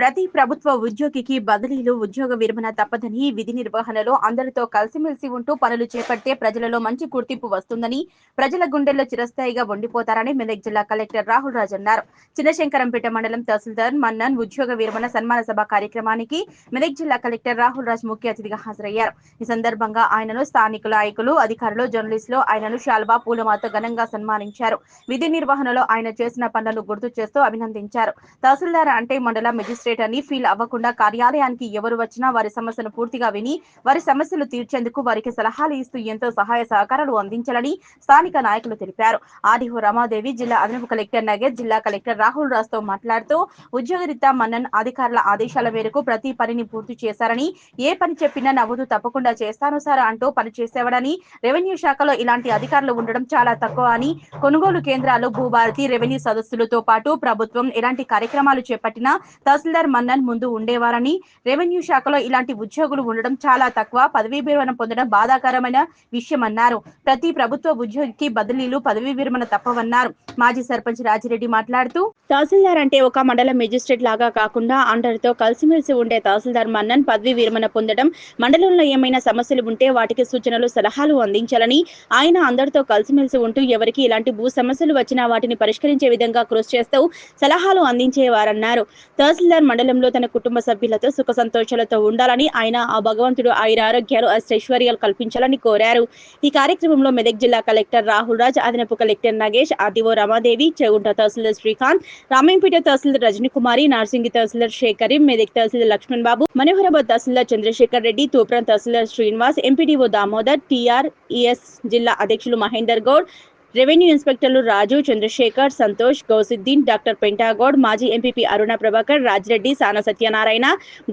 ప్రతి ప్రభుత్వ ఉద్యోగికి బదిలీలు, ఉద్యోగ విరమణ తప్పదని, విధి నిర్వహణలో అందరితో కలిసిమెలిసి ఉంటూ పనులు చేపడితే ప్రజలలో మంచి గుర్తింపు వస్తుందని, ప్రజల గుండెల్లో చిరస్థాయిగా ఉండిపోతారని మెదక్ జిల్లా కలెక్టర్ రాహుల్ రాజ్ అన్నారు. చిన్నశంకరంపేట మండలం తహసీల్దార్ మన్నన్ ఉద్యోగ విరమణ సన్మాన సభ కార్యక్రమానికి మెదక్ జిల్లా కలెక్టర్ రాహుల్ రాజ్ ముఖ్య అతిథిగా హాజరయ్యారు. ఈ సందర్భంగా ఆయనను స్థానిక నాయకులు, అధికారులు, జర్నలిస్టులు ఆయనను శాల్వా, పూలమాలతో ఘనంగా సన్మానించారు. విధి నిర్వహణలో ఆయన చేసిన పనులను గుర్తు చేస్తూ అభినందించారు. తహసీల్దార్ అంటే మండల మెజిస్ట్రేట్ అని ఫీల్ అవ్వకుండా కార్యాలయానికి ఎవరు వచ్చినా వారి సమస్యను పూర్తిగా విని వారి సమస్యలు తీర్చేందుకు వారికి సలహాలు ఇస్తూ ఎంతో సహాయ సహకారాలు అందించాలని స్థానిక నాయకులు తెలిపారు. ఆర్డీఓ రమాదేవి, జిల్లా అదనపు కలెక్టర్ నగేష్, జిల్లా కలెక్టర్ రాహుల్ రాజ్ తో మాట్లాడుతూ ఉద్యోగరీత్యా మన్నన్ అధికారుల ఆదేశాల మేరకు ప్రతి పనిని పూర్తి చేశారని, ఏ పని చెప్పినా నవ్వుతూ తప్పకుండా చేస్తాను సార్ అంటూ పని చేసేవాడని, రెవెన్యూ శాఖలో ఇలాంటి అధికారులు ఉండడం చాలా తక్కువ అని, కొనుగోలు కేంద్రాలు, భూభారతి, రెవెన్యూ సదస్సులతో పాటు ప్రభుత్వం ఎలాంటి కార్యక్రమాలు చేపట్టినా తహసీల్దార్ మన్నన్ ముందు ఉండేవారని, రెవెన్యూ శాఖలో ఇలాంటి ఉద్యోగులు ఉండడం చాలా తక్కువ, పదవీ విరమణ పొందడం బాధాకరమైన విషయమన్నారు. ప్రతి ప్రభుత్వ ఉద్యోగికి బదిలీలు, పదవీ విరమణ తప్పవన్నారు. మాజీ సర్పంచ్ రాజిరెడ్డి మాట్లాడుతూ తహసీల్దార్ అంటే ఒక మండల మెజిస్ట్రేట్ లాగా కాకుండా అందరితో కలిసిమెలిసి ఉండే తహసీల్దార్ మన్నన్ పదవీ విరమణ పొందడం, మండలంలో ఏమైనా సమస్యలు ఉంటే వాటికి సూచనలు, సలహాలు అందించాలని, ఆయన అందరితో కలిసిమెలిసి ఉంటూ ఎవరికి ఇలాంటి భూ సమస్యలు వచ్చినా వాటిని పరిష్కరించే విధంగా కృషి చేస్తూ సలహాలు అందించేవారన్నారు. తహసీల్దార్ మండలంలో తన కుటుంబ సభ్యులతో సుఖ సంతోషాలతో ఉండాలని, ఆయన ఆ భగవంతుడు ఆయురారోగ్యాలు, అష్టైశ్వర్యాలు కల్పించాలని కోరారు. ఈ కార్యక్రమంలో మెదక్ జిల్లా కలెక్టర్ రాహుల్ రాజ్, అదనపు కలెక్టర్ నగేష్, ఆర్డీఓ రమాదేవి, చెగుంట తహసీల్దార్ శ్రీకాంత్, రామేంపేట తహసీల్దార్ రజనీకుమారి, నార్సింగి తహసీల్దార్ షేఖరి, మెదక్ తహసీల్దార్ లక్ష్మణ్ బాబు, మనోహరాబాద్ తహసీల్దార్ చంద్రశేఖర్ రెడ్డి, తూప్రాన్ తహసీల్దార్ శ్రీనివాస్, ఎంపీడీఓ దామోదర్, టీఆర్ఈఎస్ జిల్లా అధ్యక్షులు మహేందర్ గౌడ్, రెవెన్యూ ఇన్స్పెక్టర్లు రాజు, చంద్రశేఖర్, సంతోష్, గౌసుద్దీన్, డాక్టర్ పెంటాగౌడ్, మాజీ ఎంపీపీ అరుణ ప్రభాకర్, రాజిరెడ్డి, సాన సత్యనారాయణ,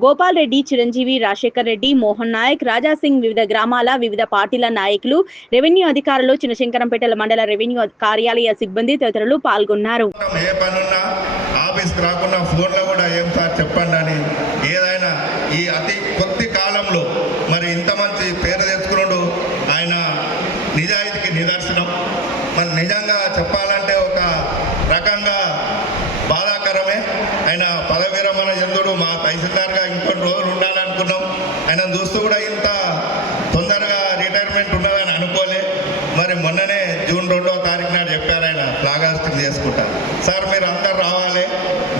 గోపాల్ రెడ్డి, చిరంజీవి, రాజశేఖర్ రెడ్డి, మోహన్ నాయక్, రాజాసింగ్, వివిధ గ్రామాల, వివిధ పార్టీల నాయకులు, రెవెన్యూ అధికారులు, చిన్నశంకరంపేట మండల రెవెన్యూ కార్యాలయ సిబ్బంది తదితరులు పాల్గొన్నారు. ఈ అతి కొద్ది కాలంలో మరి ఇంత మంచి పేరు తెచ్చుకున్నాడు. ఆయన నిజాయితీకి నిదర్శనం. మరి నిజంగా చెప్పాలంటే ఒక రకంగా బాధాకరమే. ఆయన పదవి విరమణ చెందుడు. మా తహసీల్దార్గా ఇంకొన్ని రోజులు ఉండాలనుకున్నాం. ఆయన చూస్తూ కూడా ఇంత తొందరగా రిటైర్మెంట్ ఉన్నదని అనుకోలే. మరి మొన్ననే జూన్ 2వ తారీఖు నాడు చెప్పారు ఆయన ఫ్లాగ్ చేసుకుంటారు. సార్ మీరు అందరు రావాలి,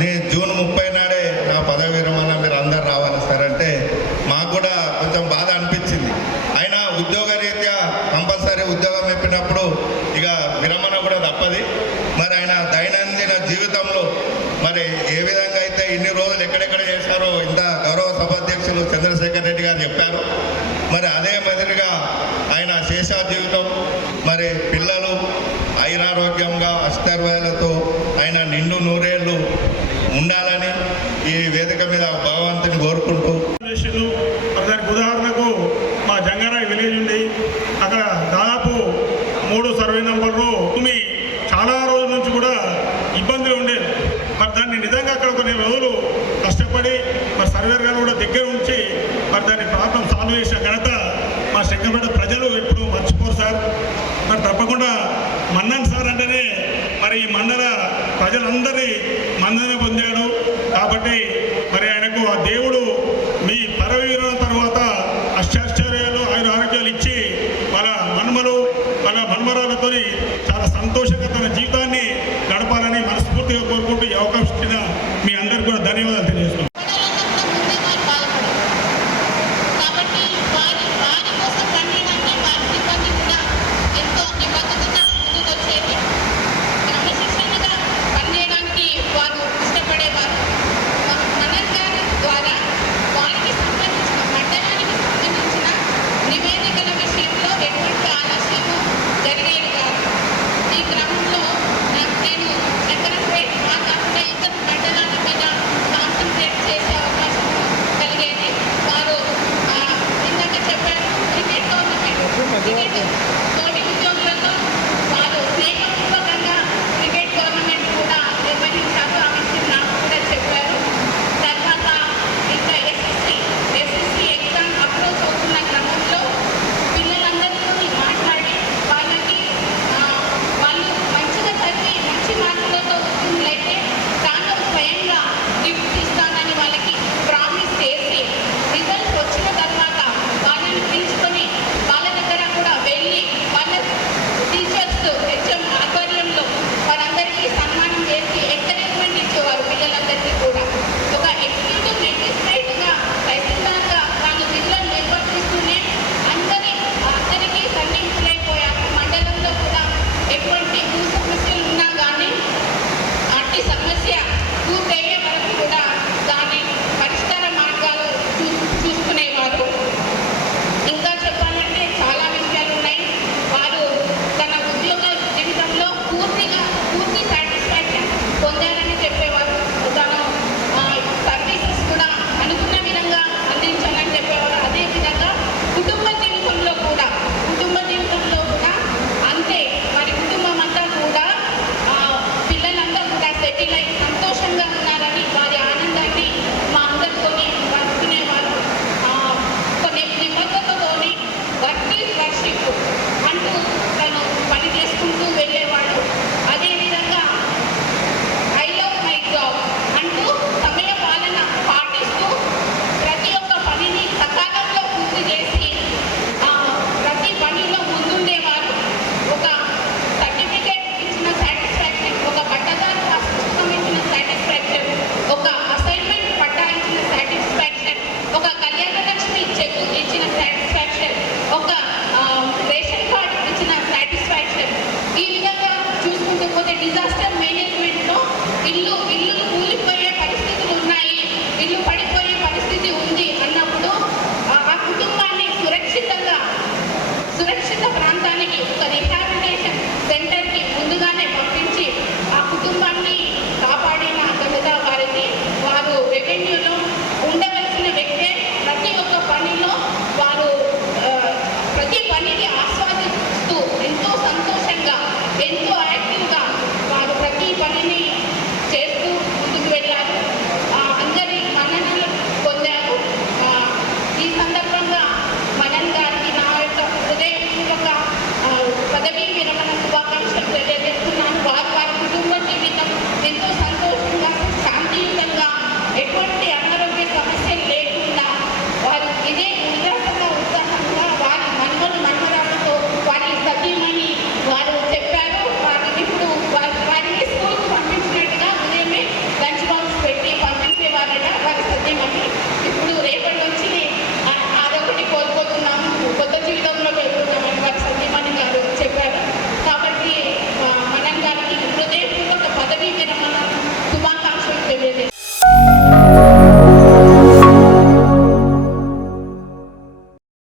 నేను జూన్ 30 నాడే నా పదవి విరమణ, మీరు అందరు రావాలి సార్ అంటే మాకు కూడా కొంచెం బాధ అనిపించింది. ఆయన ఉద్యోగ రీత్యా కంపల్సరీ ఉద్యోగం చెప్పినప్పుడు ఇక విరమణ కూడా తప్పది. మరి ఆయన దైనందిన జీవితంలో మరి ఏ విధంగా అయితే ఇన్ని రోజులు ఎక్కడెక్కడ చేశారో ఇంత గౌరవ సభాధ్యక్షులు చంద్రశేఖర్ రెడ్డి గారు చెప్పారు. మరి అదే మాదిరిగా ఆయన శేష జీవితం, మరి పిల్లలు ఐరారోగ్యంగా అష్టైర్యాలతో ఆయన నిండు నూరేళ్లు ఉండాలని ఈ వేదిక మీద భగవంతుని కోరుకుంటూ, దానికి ఉదాహరణకు మా జంగారాయి విలేజ్ ఉంది. అక్కడ దాదాపు 3 సర్వే నంబర్లు భూమి చాలా రోజుల నుంచి కూడా ఇబ్బందులు ఉండేది. మరి దాన్ని నిజంగా అక్కడ కొన్ని రోజులు కష్టపడి మరి సర్వేర్ గారు కూడా దగ్గర ఉంచి మరి దాన్ని ప్రాబ్లం సాల్వ్ చేసిన ఘనత మా శంకరపేట ప్రజలు ఎప్పుడు మర్చిపోరు సార్. మరి తప్పకుండా మన్నన్ సార్ అంటేనే మరి ఈ మండల ప్రజలందరి మన్నన పొందాడు. కాబట్టి మరి ఆయనకు ఆ దేవుడు మీ పదవి విరమణ తర్వాత అష్టాశ్చర్యాలు, ఆరోగ్యాలు ఇచ్చి వాళ్ళ మన్మరాలతో చాలా సంతోషంగా తన జీవితాన్ని గడపాలని మనస్ఫూర్తిగా కోరుకుంటూ ఈ అవకాశం ఇచ్చిన మీ అందరికీ కూడా ధన్యవాదాలు తెలియజేస్తున్నాను. నివేదికల విషయంలో ఎటువంటి ఆలస్యము జరిగేది కాదు. ఈ క్రమంలో the disaster management